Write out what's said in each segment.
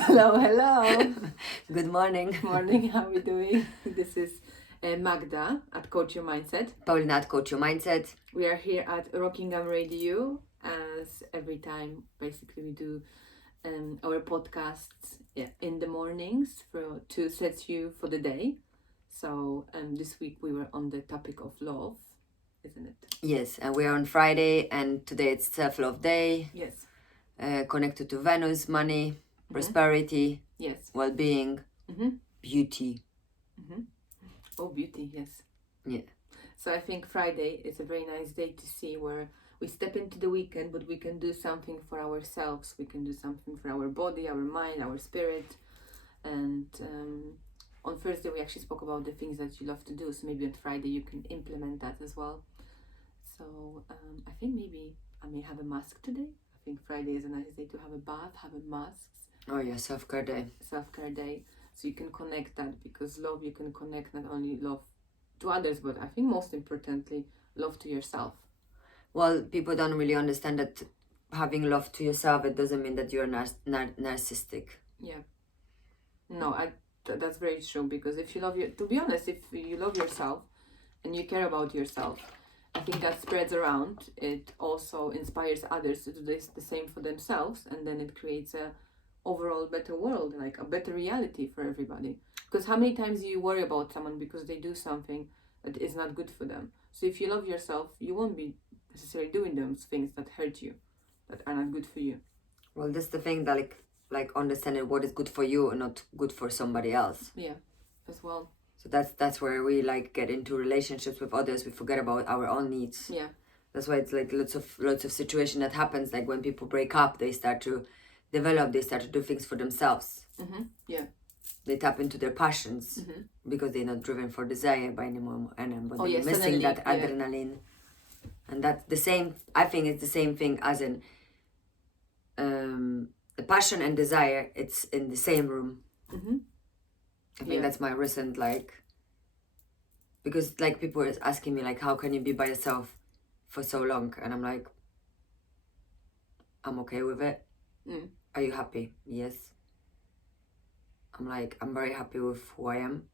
Hello, hello. Good morning. Morning, how are we doing? This is Magda at Coach Your Mindset. Paulina at Coach Your Mindset. We are here at Rockingham Radio, as every time basically we do our podcasts in the mornings to set you for the day. So this week we were on the topic of love, isn't it? Yes, and we are on Friday, and today it's SelfLove Day. Yes. Connected to Venus, money, prosperity, yes, well-being, beauty. Oh, beauty, yes. Yeah. So I think Friday is a very nice day to see where we step into the weekend, but we can do something for ourselves. We can do something for our body, our mind, our spirit. And on Thursday, we actually spoke about the things that you love to do. So maybe on Friday, you can implement that as well. So I think maybe I may have a mask today. I think Friday is a nice day to have a bath, have a mask. Oh yeah, self-care day. Self-care day. So you can connect that, because love, you can connect not only love to others, but I think most importantly, love to yourself. Well, people don't really understand that having love to yourself, it doesn't mean that you're narcissistic. Yeah. No, that's very true, because if you love to be honest, if you love yourself and you care about yourself, I think that spreads around. It also inspires others to do the same for themselves, and then it creates a overall better world, like a better reality for everybody. Because how many times do you worry about someone because they do something that is not good for them? So if you love yourself, you won't be necessarily doing those things that hurt you, that are not good for you. Well, that's the thing, that like understanding what is good for you and not good for somebody else. Yeah, as well. So that's where we get into relationships with others. We forget about our own needs. Yeah. That's why it's lots of situation that happens. Like when people break up, they start to develop. They start to do things for themselves. Yeah. They tap into their passions because they're not driven for desire by anymore, but they're missing that adrenaline. And that's the same. I think it's the same thing as in the passion and desire. It's in the same room. I think that's my recent because people are asking me how can you be by yourself for so long, and I'm like, I'm okay with it. Are you happy? Yes. I'm very happy with who I am.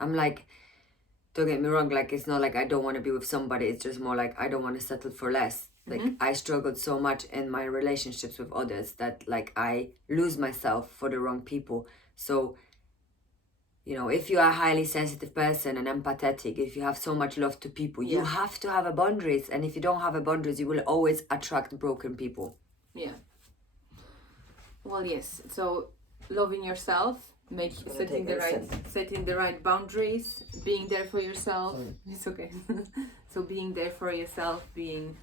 I'm don't get me wrong, it's not I don't want to be with somebody, it's just more I don't want to settle for less. I struggled so much in my relationships with others that I lose myself for the wrong people. So if you are a highly sensitive person and empathetic, if you have so much love to people, you have to have a boundaries. And if you don't have a boundaries, you will always attract broken people. Yeah. Well, yes. So loving yourself, setting the right boundaries, being there for yourself. Sorry. It's okay. So being there for yourself, being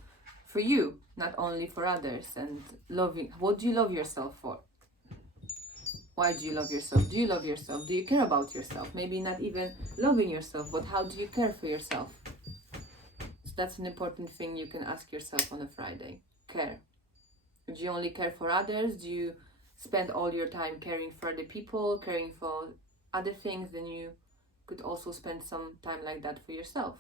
for you, not only for others, and loving. What do you love yourself for? Why do you love yourself? Do you love yourself? Do you care about yourself? Maybe not even loving yourself, but how do you care for yourself? So that's an important thing you can ask yourself on a Friday. Care. Do you only care for others? Do you spend all your time caring for other people, caring for other things? Then you could also spend some time like that for yourself.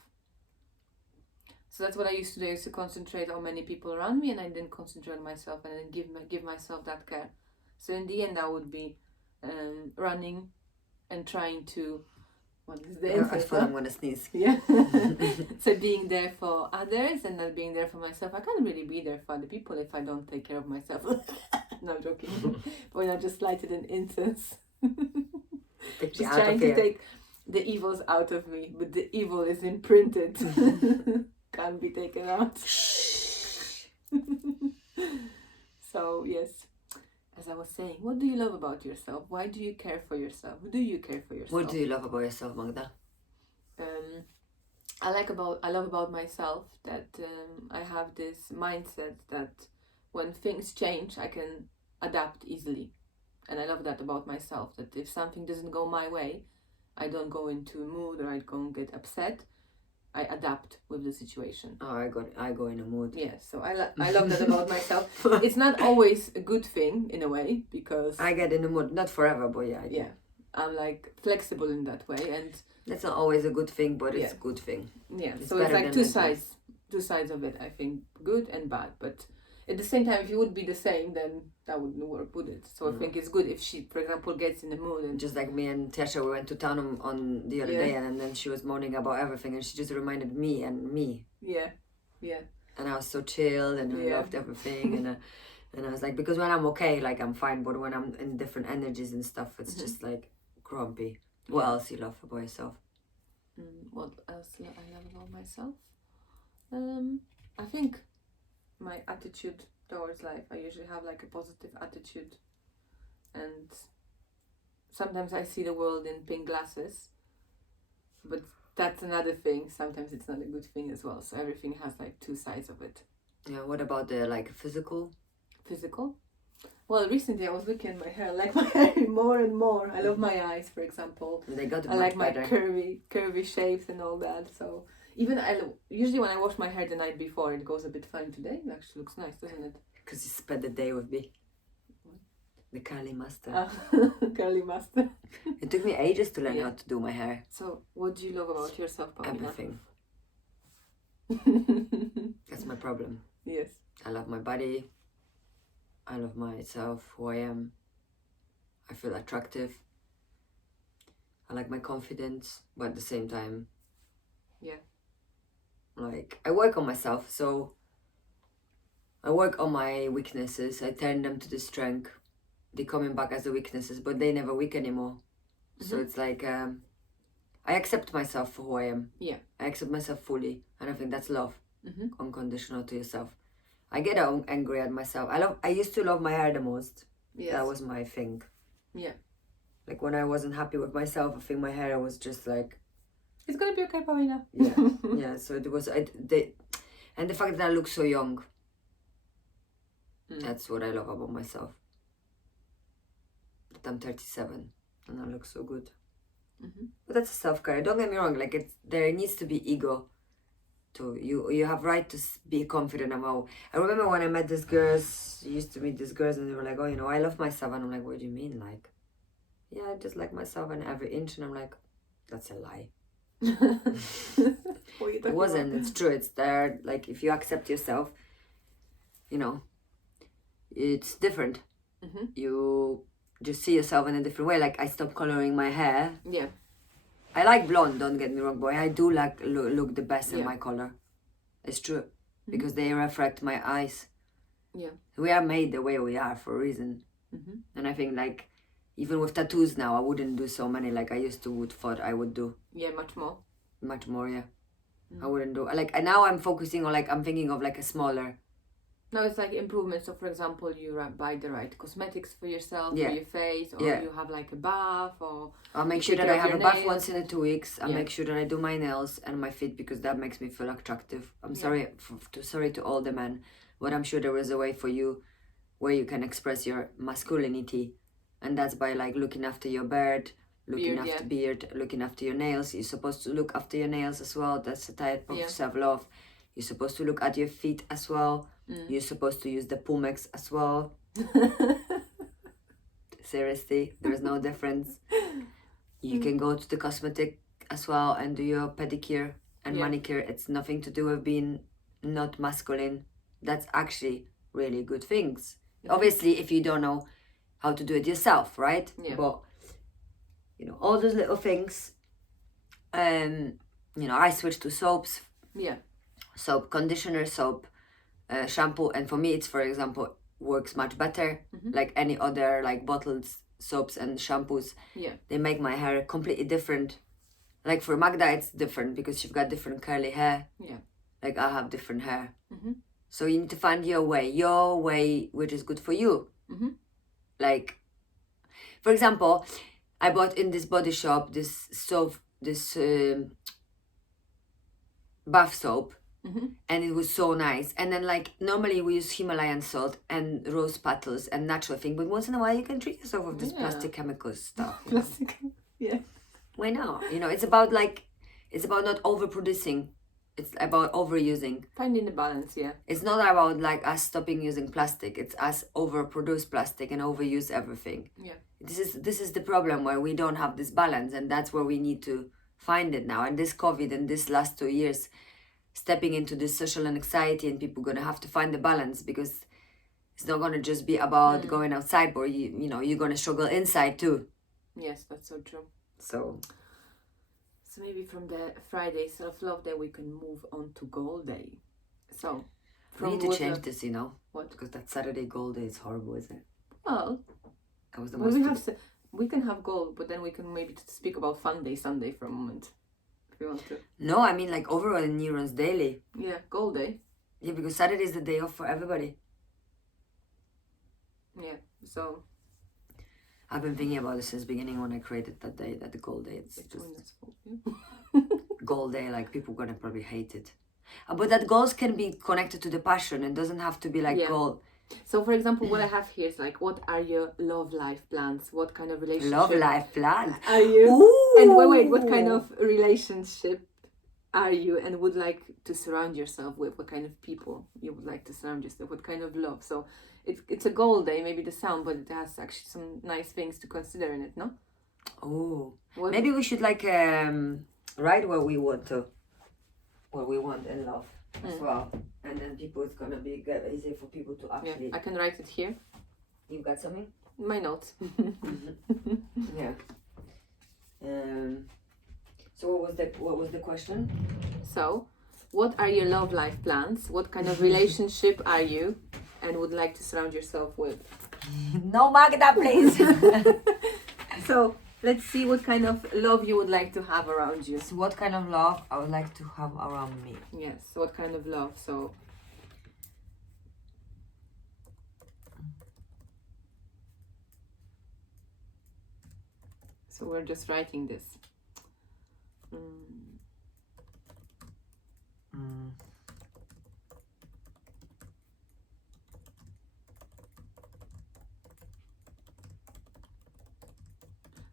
So that's what I used to do. I used to concentrate on many people around me, and I didn't concentrate on myself, and then give myself that care. So in the end, I would be running and trying to, what is the answer? I thought I'm gonna sneeze. Yeah. So being there for others and not being there for myself. I can't really be there for other people if I don't take care of myself. No, I'm joking. When I just lighted an incense. Just trying to take the evils out of me, but the evil is imprinted. Can't be taken out. So yes. As I was saying, what do you love about yourself? Why do you care for yourself? Do you care for yourself? What do you love about yourself, Magda? I love about myself that I have this mindset that when things change, I can adapt easily. And I love that about myself, that if something doesn't go my way, I don't go into a mood or I don't get upset. I adapt with the situation. Oh, I go in a mood. Yeah, so I love that about myself. It's not always a good thing in a way, because I get in the mood, not forever, but yeah. Yeah, I'm flexible in that way, and that's not always a good thing, but it's a good thing. Yeah, so it's two sides of it. I think good and bad, but at the same time, if you would be the same, then that wouldn't work, would it? So I think it's good if she, for example, gets in the mood and just like me and Tesha, we went to town on the other day, and then she was moaning about everything, and she just reminded me and me. Yeah. And I was so chilled, and I loved everything, and I was like, because when I'm okay, like I'm fine, but when I'm in different energies and stuff, it's just like grumpy. What else you love about yourself? What else I love about myself? I think my attitude towards life. I usually have like a positive attitude, and sometimes I see the world in pink glasses, but that's another thing. Sometimes it's not a good thing as well. So everything has like two sides of it. Yeah. What about the like physical? Well, recently I was looking at my hair. I like my hair more and more. I love my eyes, for example. They got I like my curvy shapes and all that. So even usually when I wash my hair the night before, it goes a bit fine. Today it actually looks nice, doesn't it? Because you spent the day with me. The curly master. Curly master. It took me ages to learn how to do my hair. So what do you love about yourself, Paulina? Everything. That's my problem. Yes. I love my body. I love myself, who I am. I feel attractive. I like my confidence, but at the same time, like I work on myself, so I work on my weaknesses. I turn them to the strength. They're coming back as the weaknesses, but they never weak anymore. So it's like I accept myself for who I am. Yeah. I accept myself fully, and I think that's love, unconditional to yourself. I get angry at myself. I used to love my hair the most. Yes. That was my thing. Yeah. Like when I wasn't happy with myself, I think my hair was just like, it's gonna be okay, Paulina. Yeah. So it was and the fact that I look so young. That's what I love about myself. That I'm 37 and I look so good. But that's self-care. Don't get me wrong. Like there needs to be ego. To you have right to be confident about. I remember when I met these girls, I used to meet these girls, and they were like, "Oh, I love myself," and I'm like, "What do you mean?" Like, yeah, I just like myself and every inch, and I'm like, that's a lie. It wasn't. It's true. It's there. Like if you accept yourself, it's different. You just see yourself in a different way. Like I stopped coloring my hair. Yeah. I like blonde, don't get me wrong, boy. I do like look the best in my color. It's true. Because they reflect my eyes. Yeah. We are made the way we are for a reason. And I think like even with tattoos now, I wouldn't do so many like I used to thought I would do. Yeah, much more. Much more, yeah. I wouldn't do like and now I'm focusing on like I'm thinking of like a smaller. No, it's like improvements. So, for example, you buy the right cosmetics for yourself, for your face, or you have like a bath, or I'll make sure that I have a bath once in 2 weeks. I'll make sure that I do my nails and my feet because that makes me feel attractive. I'm sorry to all the men, but I'm sure there is a way for you where you can express your masculinity, and that's by like looking after your beard, looking after your nails. You're supposed to look after your nails as well. That's a type of self-love. You're supposed to look at your feet as well. You're supposed to use the Pumex as well. Seriously, there's no difference. You can go to the cosmetic as well and do your pedicure and manicure. It's nothing to do with being not masculine. That's actually really good things. Obviously, if you don't know how to do it yourself, right? Yeah. But, all those little things. I switched to soaps. Yeah. Soap, conditioner, soap, shampoo, and for me it's, for example, works much better. Like any other like bottled soaps and shampoos. Yeah. They make my hair completely different. Like for Magda it's different because she's got different curly hair. Yeah. Like I have different hair. So you need to find your way which is good for you. Like, for example, I bought in this body shop this soap, this bath soap. And it was so nice. And then like normally we use Himalayan salt and rose petals and natural thing, but once in a while you can treat yourself with this plastic chemical stuff. Plastic, Why not? It's about not overproducing. It's about overusing. Finding the balance, It's not about like us stopping using plastic. It's us overproduce plastic and overuse everything. This is the problem where we don't have this balance, and that's where we need to find it now. And this COVID and this last 2 years, stepping into this social anxiety, and people gonna have to find the balance because It's not gonna just be about going outside, but you know, you're gonna struggle inside too. Yes, that's so true. So maybe from the Friday self-love day we can move on to goal day. So we need to change this, you know. What? Because that Saturday goal day is horrible, isn't it? Well, that was the we can have goal, but then we can maybe speak about fun day Sunday for a moment, if you want to. No, I mean like overall in neurons daily. Yeah, goal day. Yeah, because Saturday is the day off for everybody. Yeah, so I've been thinking about this since beginning when I created that day, that the goal day. It's just goal day, like people gonna probably hate it. But that goals can be connected to the passion. It doesn't have to be like goal. So for example, what I have here is like, what are your love life plans? What kind of relationship? Love life plans. Are you? Ooh. And wait, what kind of relationship are you and would like to surround yourself with? What kind of people you would like to surround yourself? What kind of love? So it's a goal day, maybe the sound, but it has actually some nice things to consider in it, no? Oh, maybe we should like write what we want in love as well, and then people, it's gonna be easy for people to actually. Yeah, I can write it here. You've got something? My notes. Yeah. So what was the question? So, what are your love life plans? What kind of relationship are you, and would like to surround yourself with? No, Magda, please. So let's see what kind of love you would like to have around you. So what kind of love I would like to have around me? Yes, what kind of love? So we're just writing this.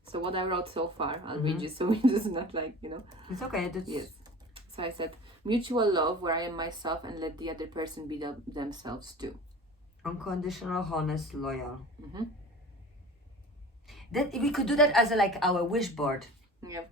So what I wrote so far, I'll read you so it is not like, you know. It's okay. Yes. So I said, mutual love where I am myself and let the other person be themselves too. Unconditional, honest, loyal. Then we could do that as our wish board. Yeah.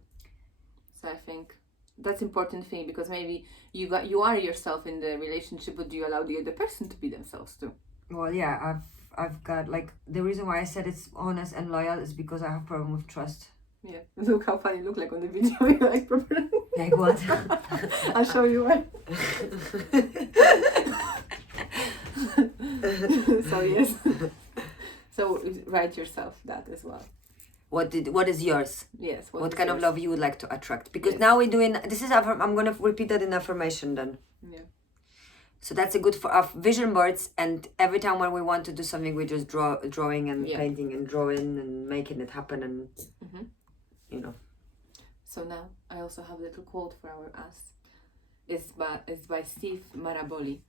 So I think that's important thing, because maybe you are yourself in the relationship, but do you allow the other person to be themselves too? Well, yeah, I've got like the reason why I said it's honest and loyal is because I have problem with trust. Yeah. Look how funny you look like on the video. You're like proper. Like what? I'll show you why. So yes. So write yourself that as well. What is yours? Yes. What kind of love you would like to attract? Because now we're doing this is I'm gonna repeat that in affirmation then. Yeah. So that's a good for our vision boards, and every time when we want to do something, we just drawing and painting and drawing and making it happen, and you know. So now I also have a little quote for us. It's by Steve Maraboli.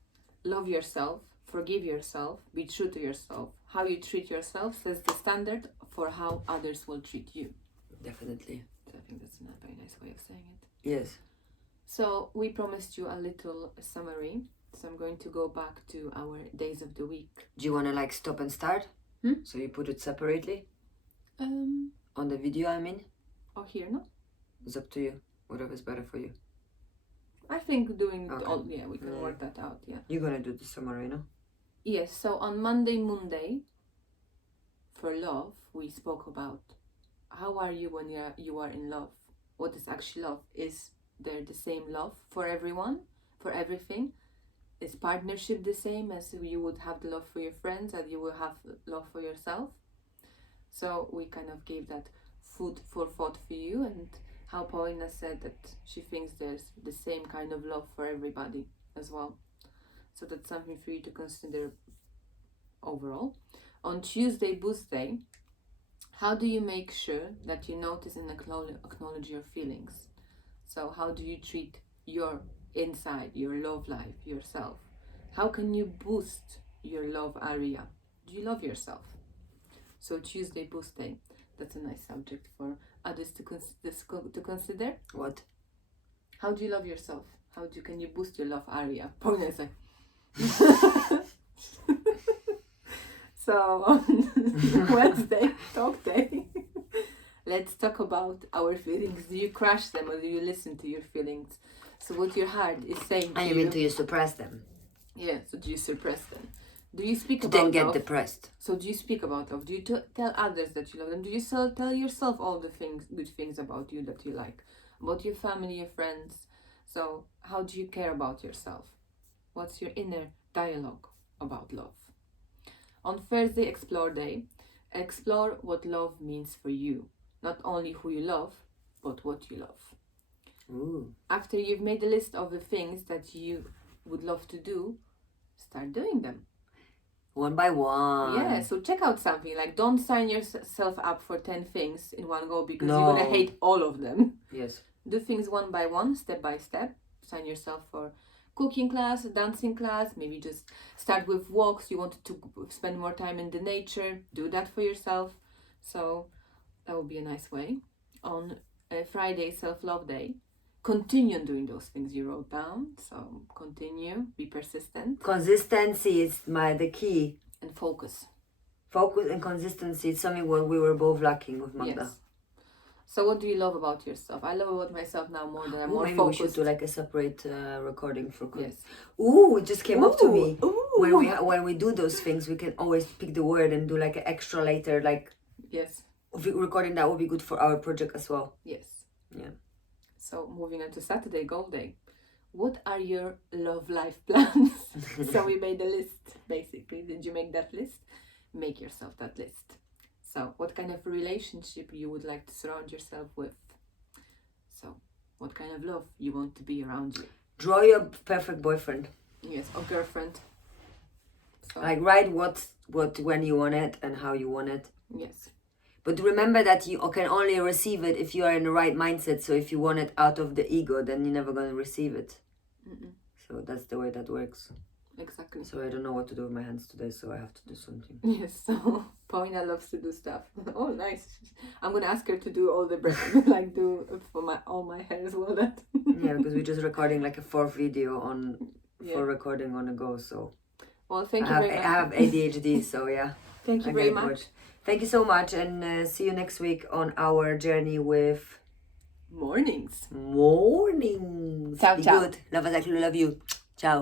Love yourself, forgive yourself, be true to yourself. How you treat yourself sets the standard for how others will treat you. Definitely. So I think that's a very nice way of saying it. Yes. So we promised you a little summary. So I'm going to go back to our days of the week. Do you want to stop and start? So you put it separately? On the video, I mean? Or here, no? It's up to you. Whatever's better for you. I think doing all, we can work that out, yeah. You're going to do the summary, no? Yes, so on Moonday, for love, we spoke about how are you when you are in love? What is actually love? Is there the same love for everyone, for everything? Is partnership the same as you would have the love for your friends, as you will have love for yourself? So we kind of gave that food for thought for you, and how Paulina said that she thinks there's the same kind of love for everybody as well. So that's something for you to consider overall. On Tuesday, Boost Day, how do you make sure that you notice and acknowledge your feelings? So how do you treat your inside, your love life, yourself? How can you boost your love area? Do you love yourself? So Tuesday, Boost Day, that's a nice subject for others to consider. What? How do you love yourself? Can you boost your love area? Paulina say. So on Wednesday, talk day, let's talk about our feelings. Do you crush them or do you listen to your feelings? So what your heart is saying to you. Do you suppress them? Yeah, so do you suppress them? Do you speak to about then get love? depressed. So do you speak about love? Do you tell others that you love them? Do you tell yourself all the good things about you that you like? About your family, your friends? So how do you care about yourself? What's your inner dialogue about love? On Thursday Explore Day, explore what love means for you. Not only who you love, but what you love. Ooh. After you've made a list of the things that you would love to do, start doing them. One by one. Yeah, so check out something. Like, don't sign yourself up for 10 things in one go because No. you're going to hate all of them. Yes. Do things one by one, step by step. Sign yourself for cooking class, dancing class. Maybe just start with walks. You want to spend more time in the nature. Do that for yourself. So that would be a nice way. On Friday, Self-Love Day, continue doing those things you wrote down. So continue, be persistent. Consistency is the key. And focus. Focus and consistency is something what we were both lacking with Magda. Yes. So what do you love about yourself? I love about myself now more than I'm more maybe focused. we should do like a separate recording for Yes. Ooh, it just came up to me. Ooh. When we do those things, we can always pick the word and do like an extra later, like Yes. recording that would be good for our project as well. Yes. Yeah. So moving on to Saturday, Goal Day. What are your love life plans? So we made a list, basically. Did you make that list? Make yourself that list. So what kind of relationship you would like to surround yourself with? So what kind of love you want to be around you? Draw your perfect boyfriend. Yes, or girlfriend. So, Like write what when you want it and how you want it. yes. But remember that you can only receive it if you are in the right mindset. So if you want it out of the ego, then you're never going to receive it. Mm-mm. So that's the way that works. Exactly. So I don't know what to do with my hands today, so I have to do something. Yes, so Paulina loves to do stuff. Oh, nice. I'm gonna ask her to do all the like do for all my hair as well. That. Yeah, because we're just recording like a fourth video Yeah. for recording on the go. So Well, thank you very much. I have ADHD, so yeah. Thank you I very get much. bored. Thank you so much, and see you next week on our journey with Mornings. mornings. Ciao, Be ciao. good. Love us like we love you. Ciao.